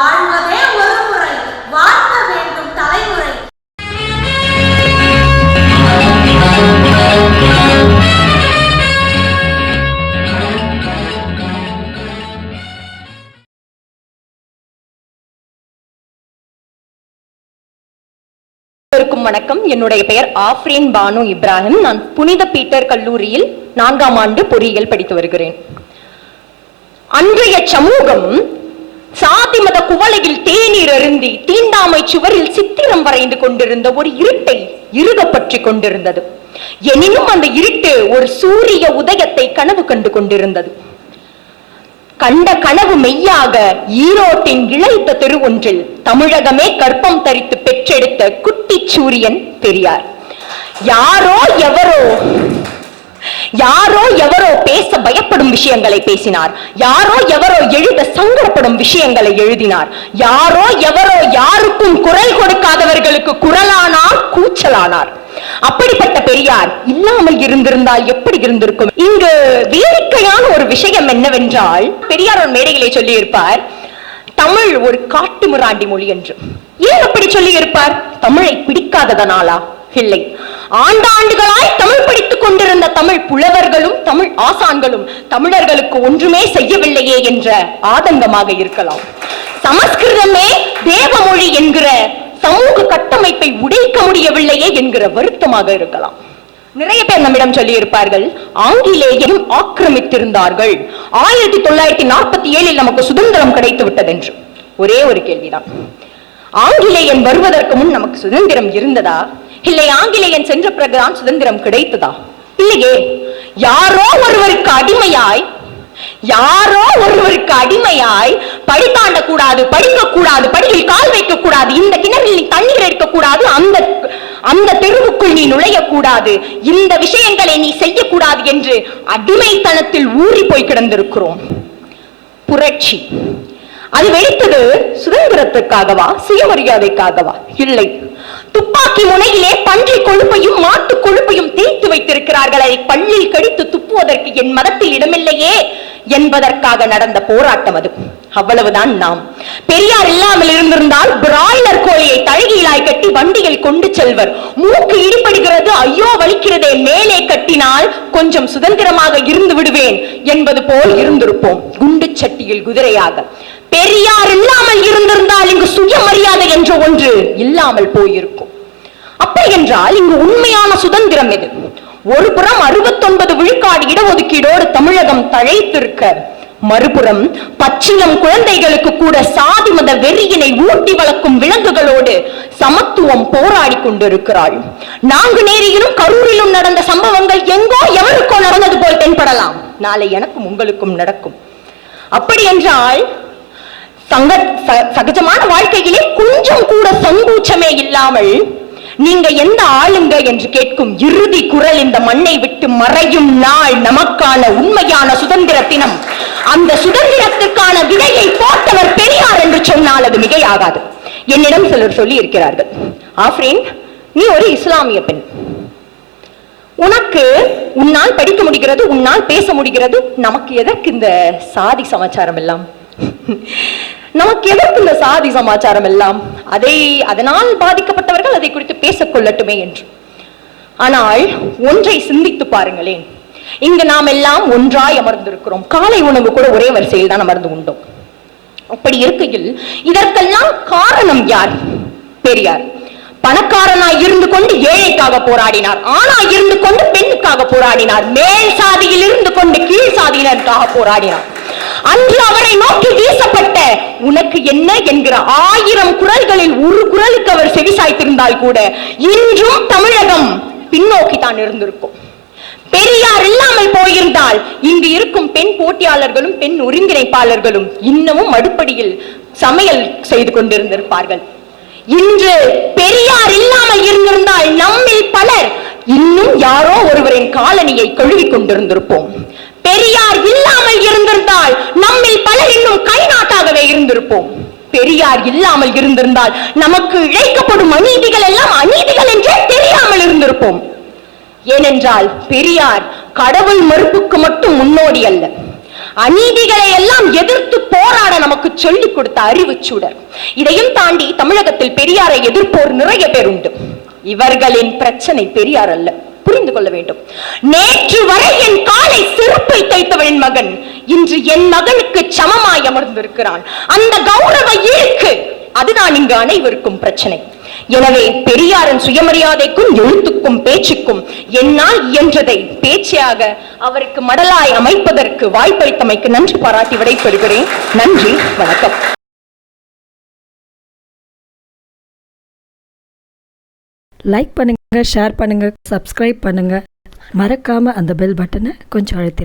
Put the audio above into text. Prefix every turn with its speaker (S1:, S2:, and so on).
S1: வாழ்வதே ஒரு முறை வாழ்த்த வேண்டும் தலைமுறை.
S2: அனைவருக்கும் வணக்கம். என்னுடைய பெயர் ஆஃப்ரீன் பானு இப்ராஹிம். நான் புனித பீட்டர் கல்லூரியில் நான்காம் ஆண்டு பொறியியல் படித்து வருகிறேன். அன்றைய சமூகம் சாதி மத குவளையில் தேநீர் அருந்தி தீண்டாமை சுவரில் சித்திரம் வரைந்து கொண்டிருந்த ஒரு இருட்டை இருக பற்றி கொண்டிருந்தது. எனினும் அந்த இருட்டு ஒரு சூரிய உதயத்தை கனவு கண்டு கொண்டிருந்தது. கண்ட கனவு மெய்யாக ஈரோட்டின் இழைத்த தெரு ஒன்றில் தமிழகமே கற்பம் தரித்து பெற்றெடுத்த குட்டி சூரியன் பெரியார். யாரோ எவரோ யாரோ எவரோ பேச பயப்படும் விஷயங்களை பேசினார். யாரோ எவரோ எழுத சங்கடப்படும் விஷயங்களை எழுதினார். யாரோ எவரோ யாருக்கும் குரல் கொடுக்காதவர்களுக்கு குரலானார் கூச்சலானார். அப்படிப்பட்ட பெரியார் இல்லாமல் இருந்திருந்தால் எப்படி இருந்திருக்கும்? இங்கு வேடிக்கையான ஒரு விஷயம் என்னவென்றால் பெரியார் ஒரு மேடையிலே சொல்லியிருப்பார் தமிழ் ஒரு காட்டு மிராண்டி மொழி என்று. ஏன் அப்படி சொல்லி இருப்பார் தமிழை பிடிக்காததனாலா? இல்லை. ஆண்டாண்டுகளாய் தமிழ் படித்துக் கொண்டிருந்த தமிழ் புலவர்களும் தமிழ் ஆசான்களும் தமிழர்களுக்கு ஒன்றுமே செய்யவில்லையே என்ற ஆதங்கமாக இருக்கலாம். சமஸ்கிருதமே தேவமொழி என்கிற சமூக கட்டமைப்பை உடைக்க முடியவில்லையே என்கிற வருத்தமாக இருக்கலாம். நிறைய பேர் நம்மிடம் சொல்லி இருப்பார்கள் ஆங்கிலேயரும் ஆக்கிரமித்திருந்தார்கள். ஆயிரத்தி தொள்ளாயிரத்தி நாற்பத்தி ஏழில் நமக்கு சுதந்திரம் கிடைத்து விட்டது என்று ஒரே ஒரு கேள்விதான். ஆங்கிலேயன் வருவதற்கு முன் நமக்கு சுதந்திரம் இருந்ததா? இல்லை ஆங்கிலேயன் சென்ற பிறகுதான் சுதந்திரம் கிடைத்ததா? இல்லையே. யாரோ ஒருவருக்கு அடிமையாய் யாரோ ஒருவருக்கு அடிமையாய் படித்தாண்ட கூடாது படிக்க கூடாது படியில் கால் வைக்க கூடாது இந்த கிணறில் நீ தண்ணீர் எடுக்க கூடாது அந்த அந்த தெருவுக்குள் நீ நுழைய கூடாது இந்த விஷயங்களை நீ செய்யக்கூடாது என்று அடிமைத்தனத்தில் ஊறி போய் கிடந்திருக்கிறோம். புரட்சி. அது வெடித்தது சுதந்திரத்துக்காகவா சுயமரியாதைக்காகவா? இல்லை. துப்பாக்கி முனையிலே பன்றி கொழுப்பையும் மாட்டு கொழுப்பையும் தேய்த்து வைத்திருக்கிறார்கள். அதை பள்ளியில் கடித்து துப்புவதற்கு என் மதத்தில் இடமில்லையே என்பதற்காக நடந்த போராட்டம் அது. அவ்வளவுதான் நாம். பெரியார் இல்லாமல் இருந்திருந்தால் பிராய்லர் கோழியை தழகியிலாய் கட்டி வண்டியில் கொண்டு செல்வர். மூக்கு இடிபடுகிறது ஐயோ வலிக்கிறதே. மேலே கட்டினால் கொஞ்சம் சுதந்திரமாக இருந்து விடுவேன் என்பது போல் இருந்திருப்போம். குண்டு சட்டியில் குதிரையாக. பெரியார் இல்லாமல் இருந்திருந்தால் இங்கு சுயமரியாதை என்ற ஒன்று இல்லாமல் போயிருக்கும். அப்படி என்றால் இங்கு உண்மையான சுதந்திரம் எது? ஒரு புறம் அறுபத்தொன்பது விழுக்காடு இடஒதுக்கீடோடு தமிழகம் தழைத்திருக்க மறுபுறம் பச்சிலம் குழந்தைகளுக்கு கூட சாதி மத வெறியினை ஊட்டி வளர்க்கும் விலங்குகளோடு சமத்துவம் போராடி கொண்டிருக்கிறாள். நான்கு நேரியிலும் கரூரிலும் நடந்த சம்பவங்கள் எங்கோ எவருக்கோ நடந்தது போல் தென்படலாம். நாளை எனக்கும் உங்களுக்கும் நடக்கும். அப்படி என்றால் சங்க ச- சகஜமான வாழ்க்கையிலே கொஞ்சம் கூட சங்கூச்சமே இல்லாமல் நீங்க எந்த ஆளுங்க என்று கேட்கும் இறுதி குரல் இந்த மண்ணை விட்டு மறையும் நாள் நமக்கான உண்மையான சுதந்திர தினம். அந்த சுதந்திரத்துக்கான விதையை போட்டவர் பெரியார் என்று சொன்னால் அது மிகையாகாது. என்னிடம் சிலர் சொல்லி இருக்கிறார்கள் ஆஃப்ரீன் நீ ஒரு இஸ்லாமிய பெண். உனக்கு உன்னால் படிக்க முடிகிறது உன்னால் பேச முடிகிறது நமக்கு எதற்கு இந்த சாதி சமாச்சாரம் எல்லாம்? நமக்கு எதற்கு இந்த சாதி சமாச்சாரம் எல்லாம். அதை அதனால் பாதிக்கப்பட்டவர்கள் அதை குறித்து பேசக்கொள்ளட்டுமே என்று. ஆனால் ஒன்றை சிந்தித்து பாருங்களேன். இங்கு நாம் எல்லாம் ஒன்றாய் அமர்ந்திருக்கிறோம். காலை உணவு கூட ஒரே வரிசையில் தான் அமர்ந்து உண்டோம். அப்படி இருக்கையில் இதற்கெல்லாம் காரணம் யார்? பெரியார். பணக்காரனாய் இருந்து கொண்டு ஏழைக்காக போராடினார். ஆணாய் இருந்து கொண்டு பெண்ணுக்காக போராடினார். மேல் சாதியில் இருந்து கொண்டு கீழ் சாதியினருக்காக போராடினார். அன்று அவரை நோக்கி வீசப்பட்ட உனக்கு என்ன என்கிற ஆயிரம் குரல்களில் ஒரு குரலுக்கு அவர் செவிசாய்த்திருந்தால் கூட இன்றும் தமிழகம் பின்னோக்கி தான் இருந்திருக்கும். பெரியார் இல்லாமல் போயிருந்தால் இங்கு இருக்கும் பெண் போட்டியாளர்களும் பெண் ஒருங்கிணைப்பாளர்களும் இன்னமும் அடுப்படியில் சமையல் செய்து கொண்டிருந்திருப்பார்கள். இன்று பெரியார் இல்லாமல் இருந்திருந்தால் நம்மில் பலர் இன்னும் யாரோ ஒருவரின் காலனியை கழுவிக் கொண்டிருந்திருப்போம். பெரியார் இல்லாமல் இருந்திருந்தால் நம்மில் பலர் இன்னும் கை நாட்டாகவே இருந்திருப்போம். பெரியார் இல்லாமல் இருந்திருந்தால் நமக்கு இழைக்கப்படும் அநீதிகள் எல்லாம் அநீதிகள் என்றே தெரியாமல் இருந்திருப்போம். ஏனென்றால் பெரியார் கடவுள் மறுப்புக்கு மட்டும் முன்னோடி அல்ல. அநீதிகளை எல்லாம் எதிர்த்து போராட நமக்கு சொல்லிக் கொடுத்த அறிவு சுடர். இதையும் தாண்டி தமிழகத்தில் பெரியாரை எதிர்ப்போர் நிறைய பேர் உண்டு. இவர்களின் பிரச்சனை பெரியார் அல்ல. புரிந்து கொள்ள வேண்டும். நேற்று வரை என் செருப்பை தைத்தவளின் மகன் இன்று என் மகனுக்கு சமமாய் அமர்ந்திருக்கிறான் அந்த கௌரவ இருக்கு அதுதான் இங்கு அனைவருக்கும் பிரச்சனை. எனவே பெரியாரின் சுயமரியாதைக்கும் எழுத்துக்கும் பேச்சுக்கும் என்னால் இயன்றதை பேச்சையாக அவருக்கு மடலாய் அமைப்பதற்கு வாய்ப்பளித்தமைக்கு நன்றி பாராட்டி விடைபெறுகிறேன். நன்றி வணக்கம்.
S3: லைக் பண்ணுங்க ஷேர் பண்ணுங்க சப்ஸ்கிரைப் பண்ணுங்க. மறக்காம அந்த பெல் பட்டனை கொஞ்சம் அழுத்திருக்கேன்